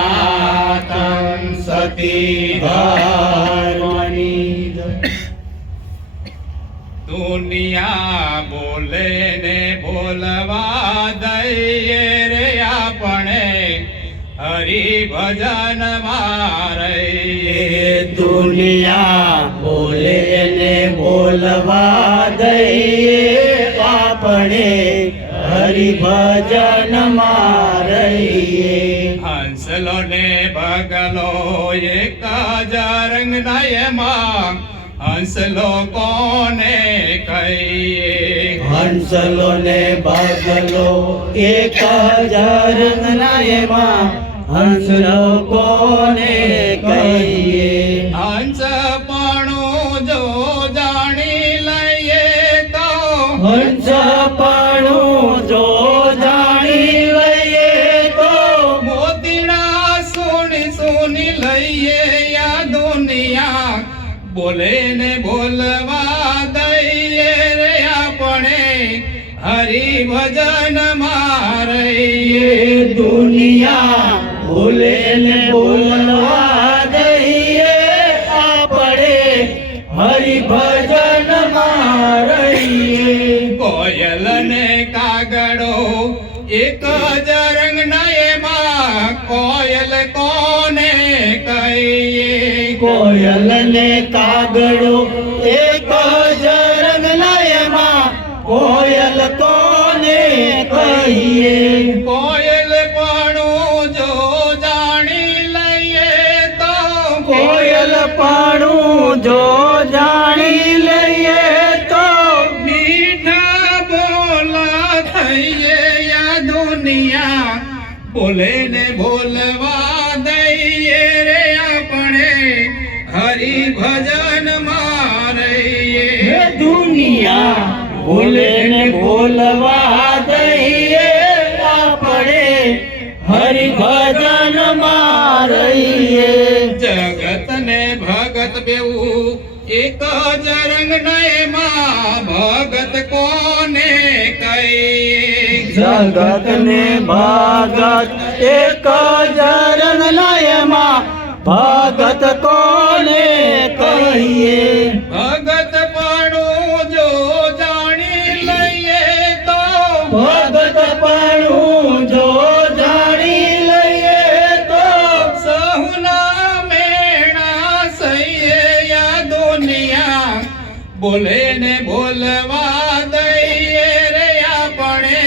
सत्यसनातं सती भारणी दुनिया बोले ने बोलवा दे रे अपने हरि भजन मारे दुनिया भजन मारिए हंसलो ने बगलो ये काजा रंग नय माँ। हंसलो कोने कहिए? हंस ने बगलो ये काजा रंग नय माँ। हंसलो कोने कहिए? हंस पाणो जो जानी लये तो। हंस બોલે ને બોલવા દઈએ રે આપણે હરિભજન મારઈએ એ દુનિયા ભૂલે ને બોલવા દઈએ આપણે હરિભજન મારઈએ કોયલ ને કાગડો એક જ રંગના એમાં કોયલ કોને કહીએ કોયલ ને કાગડો એક જ રંગના એમાં કોયલ કોને કહીએ કોયલ પણ જો જાણી લઈએ તો કોયલ પાણું જો જાણી લઈએ તો મીઠા બોલા થઈએ યા દુનિયા બોલે ને બોલવા દઈએ રે जाने हरि भजन मारे दुनिया बोले ने बोलवा दइए पड़े हरि भजन मारिए जगत ने भगत बेऊ एक जरंग नए माँ भगत कोने कई जगत ने भगत एक जरंग नए माँ ભગત કોને કહીએ? ભગત પણ જો જાણી લઈએ તો. ભગત પાણું જો જાણી લઈએ તો. સહુના મેણા સહીએ યા દુનિયા બોલે ને બોલવા દઈએ રે આપણે.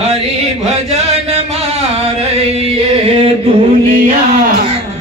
હરિભજન મારઈએ દુનિયા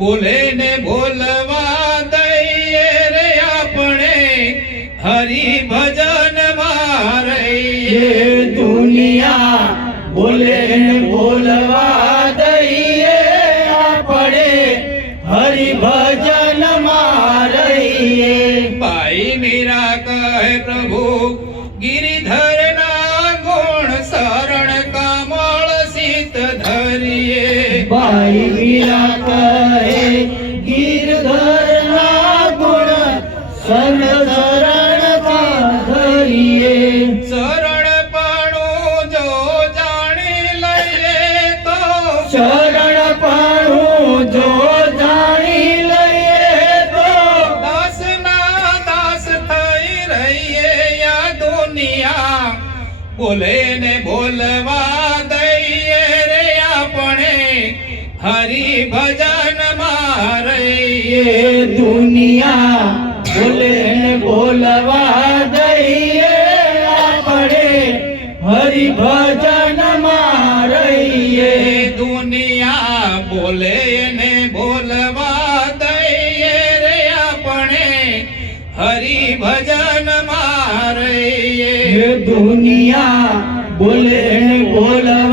बोले ने बोलवा दे रे अपने हरी भजन मारे दुनिया बोले ने बोलवा दे अपने हरी भजन मारे भाई मेरा कहे प्रभु गिरिधर भाई मेरा बोले ने बोलवा दे रे अपने। हरि भजन मारे दुनिया बोले ने बोलवा दे अपने। हरि भजन मारे दुनिया बोले ने बोलवा दे रे अपने। हरि भजन मार દુનિયા બોલે ને બોલવા